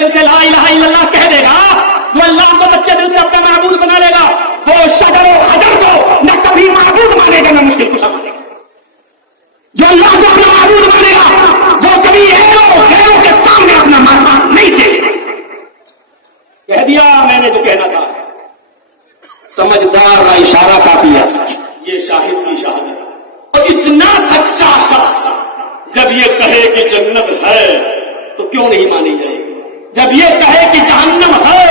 دل سے لا الہ الا اللہ کہہ دے گا، وہ اللہ کو سچے دل سے اپنا معبود بنا لے گا، وہ شجر و حجر کو نہ کبھی معبود مانے گا نہ مشکل کشا مانے گا۔ جو اللہ کو اپنا معبود مانے گا وہ کبھی غیروں کے سامنے اپنا معبود نہیں دے گا۔ کہہ دیا میں نے جو کہنا تھا، سمجھدار کا اشارہ کافی ہے، یہ شاہد کی شہادت۔ اور اتنا سچا شخص جب یہ کہے کہ جنت ہے تو کیوں نہیں مانی جائے گی؟ جب یہ کہے کہ جہنم ہے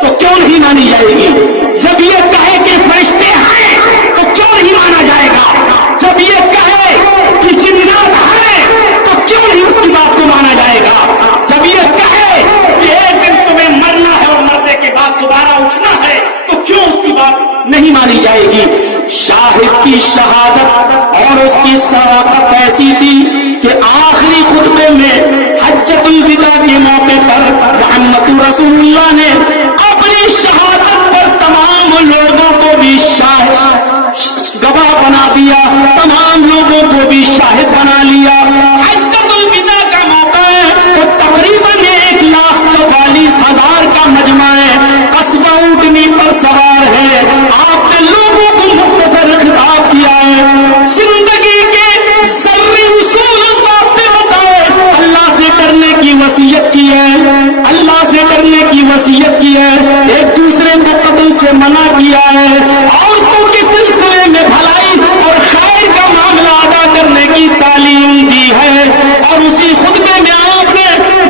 تو کیوں نہیں مانی جائے گی؟ جب یہ کہے کہ فرشتے ہیں تو کیوں نہیں مانا جائے گا؟ جب یہ کہے کہ جنات ہیں تو کیوں نہیں اس کی بات کو مانا جائے گا؟ جب یہ کہے کہ ایک دن تمہیں مرنا ہے اور مرنے کے بعد دوبارہ اٹھنا ہے تو کیوں اس کی بات نہیں مانی جائے گی؟ شاہد کی شہادت اور اس کی صداقت ایسی تھی کہ آخری خطبے میں حجۃ الوداع کے موقع پر محمد رسول اللہ نے اپنی شہادت پر تمام لوگوں کو بھی گواہ بنا دیا، تمام لوگوں کو بھی شاہد بنا لیا۔ حجۃ الوداع کا موقع ہے تو تقریباً 1,44,000 کا مجمع ہے، قصبہ اونٹنی پر سوار ہے، آپ نے لوگوں کو مختصر خطاب کیا ہے، زندگی کے ضروری اصول ضابطے بتائے، اللہ سے ڈرنے کی وصیت کی ہے، اللہ سے ڈرنے کی وصیت کی ہے، ایک دوسرے کو قتل سے منع کیا ہے، عورتوں کے سلسلے میں بھلائی اور خیر کا معاملہ ادا کرنے کی تعلیم دی ہے، اور اسی خطبے میں آپ نے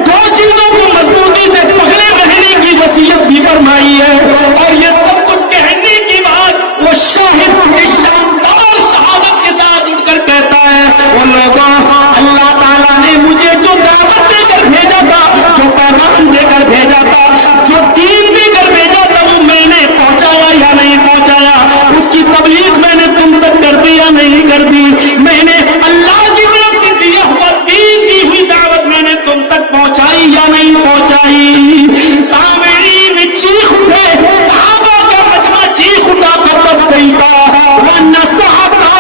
2 چیزوں کو مضبوطی سے پکڑے رہنے کی وصیت بھی فرمائی ہے۔ اور یہ سب کچھ کہنے کی بعد وہ شاہد اس شاندار شہادت کے ساتھ اٹھ کر کہتا ہے، وہ لوگوں، اللہ تعالیٰ نے مجھے جو دعوت دے کر بھیجا تھا، جو پیغام دے کر بھیجا تھا، جو دین دے کر بھیجا تھا، وہ میں نے پہنچایا یا نہیں پہنچایا؟ اس کی تبلیغ میں نے تم تک کر دی یا نہیں کر دی؟ میں نے اللہ کی طرف سے دیا ہوا دین دی ہوئی دعوت میں نے تم تک پہنچائی یا نہیں پہنچائی؟ سامعین چیخ اٹھے، صحابہ کا مجمع چیخ اٹھا، تب گئی تھا ونصحتا،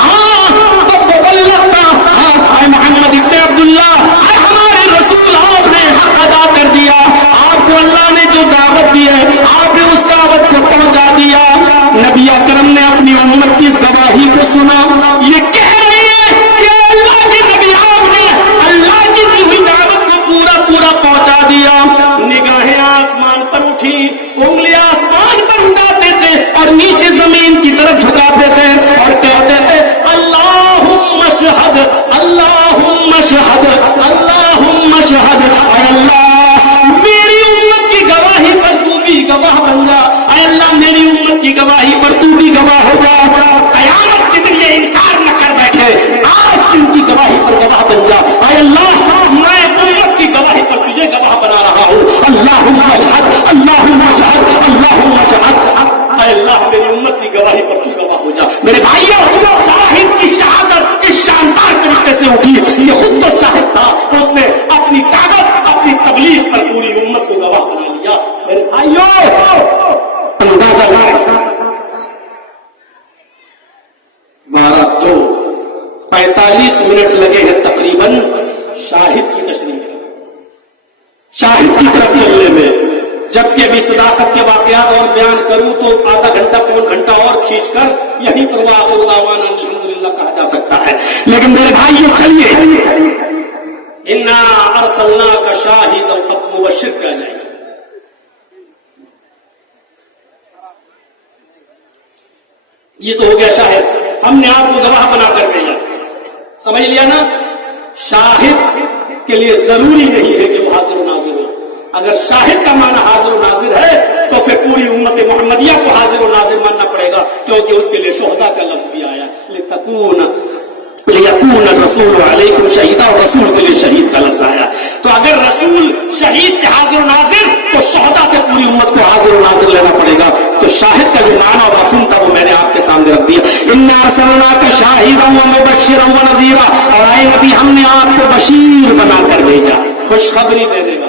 ہاں تب بلغتا، ہاں اے محمد ابن عبداللہ، اے ہمارے رسول، آپ نے حق ادا کر دیا، آپ کو اللہ نے جو دعوت دی ہے آپ نے اس دعوت کو پہنچا دیا۔ نبی اکرم نے اپنی امت کی اس گواہی کو سنا، یہ کہہ رہی ہے کہ اللہ کے نبی آپ نے اللہ کی دی ہوئی دعوت کو پورا پہنچا دیا۔ نگاہیں آسمان پر اٹھی، انگلیاں آسمان پر اٹھاتے تھے اور نیچے زمین کی طرف جھکاتے تھے اور کہتے تھے، اللہم اشہد، اللہم اشہد، اللہم اشہد، اے اللہ میری امت کی گواہی پر تو بھی گواہ بن جا، اے اللہ میری امت کی گواہی پر تو بھی گواہ ہو جا، قیامت کے دن یہ انکار نہ کر بیٹھے، آج ان کی گواہی پر گواہ بن جا، اے اللہ میں امت کی گواہی پر تجھے گواہ بنا رہا ہوں، اللہم اشہد، اللہم اشہد، اللہم اشہد، اے اللہ میری امت کی گواہی پر تو گواہ ہو جا۔ میرے بھائیوں، شاہد کی شہادت اس شاندار طریقے سے اٹھی، یہ خود تو شاہد تھا، اس نے اپنی طاقت، اپنی تبلیغ پر پوری امت کو گواہ بنا لیا۔ میرے بھائیوں، اندازہ لگائیں، 45 منٹ لگے ہیں تقریباً شاہد کی تشریح، شاہد کی طرف چلنے میں، جبکہ ابھی صداقت کے واقعات اور بیان کروں تو آدھا گھنٹہ پون گھنٹہ اور کھینچ کر یہیں پر وآخر دعوانا الحمدللہ کہا جا سکتا ہے، لیکن میرے بھائیوں چلیے، انا ارسلناک شاہدا ومبشرا کہہ جائے گا۔ یہ تو ہو گیا شاہد، ہم نے آپ کو گواہ بنا کر بھیجا، سمجھ لیا نا؟ شاہد کے لیے ضروری نہیں ہے کہ وہ حاضر و ناظر ہو، اگر شاہد کا معنی حاضر و ناظر ہے تو پھر پوری امت محمدیہ کو حاضر و ناظر ماننا پڑے گا، کیونکہ اس کے لیے شہداء کا لفظ بھی آیا، لیکون الرسول علیکم شہیدا، اور رسول کے لیے شہید کا لفظ آیا، تو اگر رسول شہید سے حاضر و ناظر تو شہداء سے پوری امت کو حاضر و ناظر لینا پڑے گا، تو شاہد کا جو معنی اور مفہوم تھا وہ میں نے آپ کے سامنے رکھ دیا۔ انا ارسلناک شاہدا ومبشرا ونذیرا، اور اے نبی ہم نے آپ کو بشیر بنا کر بھیجا، خوشخبری دینے والا،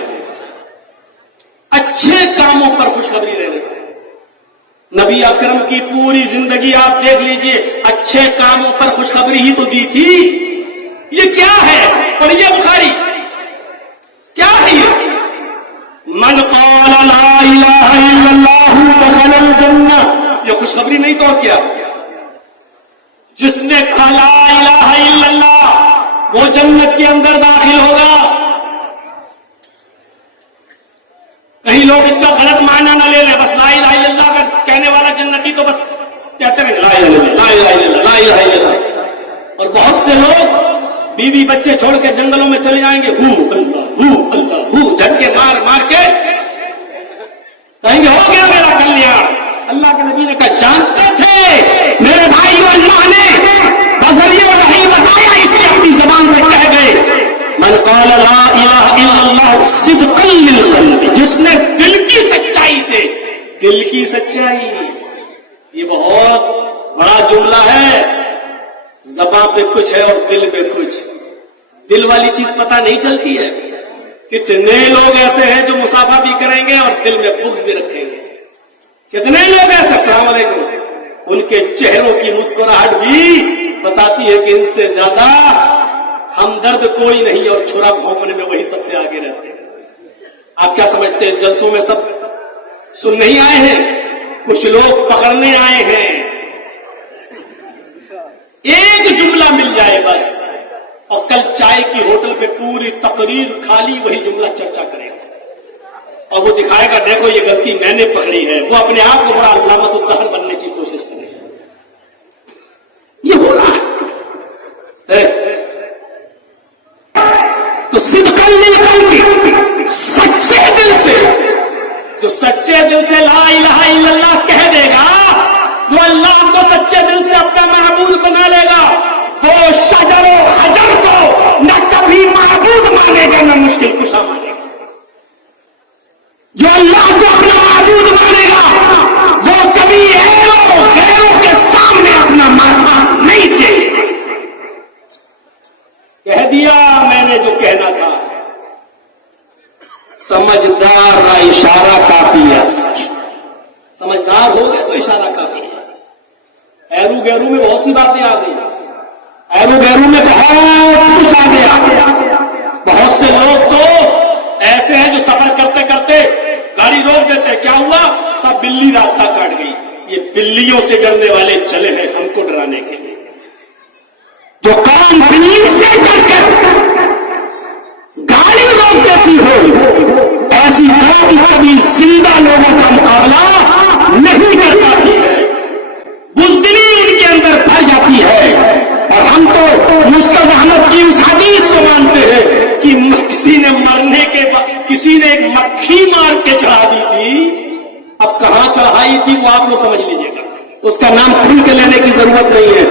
اچھے کاموں پر خوشخبری دینے والا۔ نبی اکرم کی پوری زندگی آپ دیکھ لیجئے، اچھے کاموں پر خوشخبری ہی تو دی تھی۔ یہ کیا ہے؟ پڑھیے بخاری، کیا ہے یہ؟ الا اللہ دخل الجنہ، یہ خوشخبری نہیں تو اور کیا؟ جس نے کہا لا الہ الا اللہ وہ جنت کے اندر داخل ہوگا۔ کہیں لوگ اس کا غلط معنی نہ لے لیں، بس لا الہ الا اللہ کا کہنے والا جنتی تو بس کہتے ہیں لا الہ الا اللہ، لا الہ الا اللہ، لا الہ الا اللہ۔ اور بہت سے لوگ بیوی بچے چھوڑ کے جنگلوں میں چلے جائیں گے، ہو اللہ ہو جھٹکے مار مار کے کہیں گے ہو گیا میرا کلیان۔ اللہ کے نبی نے کہا جانتے تھے میرے بھائی اللہ نے بذریعہ وحی بتایا، اس لیے اپنی زبان سے کہہ گئے من قال لا الہ الا اللہ صدقا للقلب، جس نے دل کی سچائی سے، دل کی سچائی یہ بہت بڑا جملہ ہے، زبان پہ کچھ ہے اور دل پہ کچھ، دل والی چیز پتہ نہیں چلتی ہے۔ کتنے لوگ ایسے ہیں جو مصافحہ بھی کریں گے اور دل میں بغض بھی رکھیں گے، کتنے لوگ ایسے، السلام علیکم، ان کے چہروں کی مسکراہٹ بھی بتاتی ہے کہ ان سے زیادہ ہمدرد کوئی نہیں، اور چھرا بھونکنے میں وہی سب سے آگے رہتے ہیں۔ آپ کیا سمجھتے ہیں جلسوں میں سب سن نہیں آئے ہیں، کچھ لوگ پکڑنے آئے ہیں، ایک جملہ مل جائے بس، اور کل چائے کی ہوٹل پہ پوری تقریر خالی وہی جملہ چرچا کرے گا، اور وہ دکھائے گا دیکھو یہ غلطی میں نے پکڑی ہے، وہ اپنے آپ کو بڑا علامت الدہر بننے کی کوشش کرے گا۔ یہ ہو رہا ہے تو صدقاً للقلب، سچے دل سے، جو سچے دل سے لا الہ الا اللہ کہہ دے گا وہ اللہ کو سچے دل سے اپنا معبود بنا لے گا، وہ شجر و حجر کو نہ کبھی معبود مانے گا نہ مشکل کشا مانے گا۔ جو اللہ کو اپنا معبود مانے گا وہ کبھی غیروں کے سامنے اپنا ماتھا نہیں ٹیکے گا۔ کہہ دیا میں نے جو کہنا تھا، سمجھدار کا اشارہ کافی ہے، سمجھدار ہو گئے تو اشارہ کافی ہے۔ ایرو گیرو میں بہت سی باتیں آ گئی، ایرو گیرو میں بہت کچھ آ گیا۔ بہت سے لوگ تو ایسے ہیں جو سفر کرتے کرتے گاڑی روک دیتے، کیا ہوا؟ سب بلی راستہ کاٹ گئی۔ یہ بلیوں سے ڈرنے والے چلے ہیں ہم کو ڈرانے کے لیے، جو قوم بلی سے ڈر کر گاڑی روک دیتی ہو، ایسی قوم کبھی زندہ لوگوں کا مقابلہ نہیں کر پاتی ہے، بزدلی ان کے اندر بھر جاتی ہے۔ اور ہم تو مستد احمد کی اس حدیث کو مانتے ہیں کہ کسی نے مرنے کے بعد کسی نے ایک مکھی مار کے چڑھا دی تھی، اب کہاں چڑھائی تھی وہ آپ لوگ سمجھ لیجیے گا، اس کا نام کھل کے لینے کی ضرورت نہیں ہے۔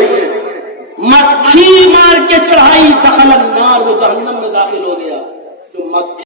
مکھی مار کے چڑھائی، دخل النار، وہ جہنم میں داخل ہو گیا۔ جو مکھی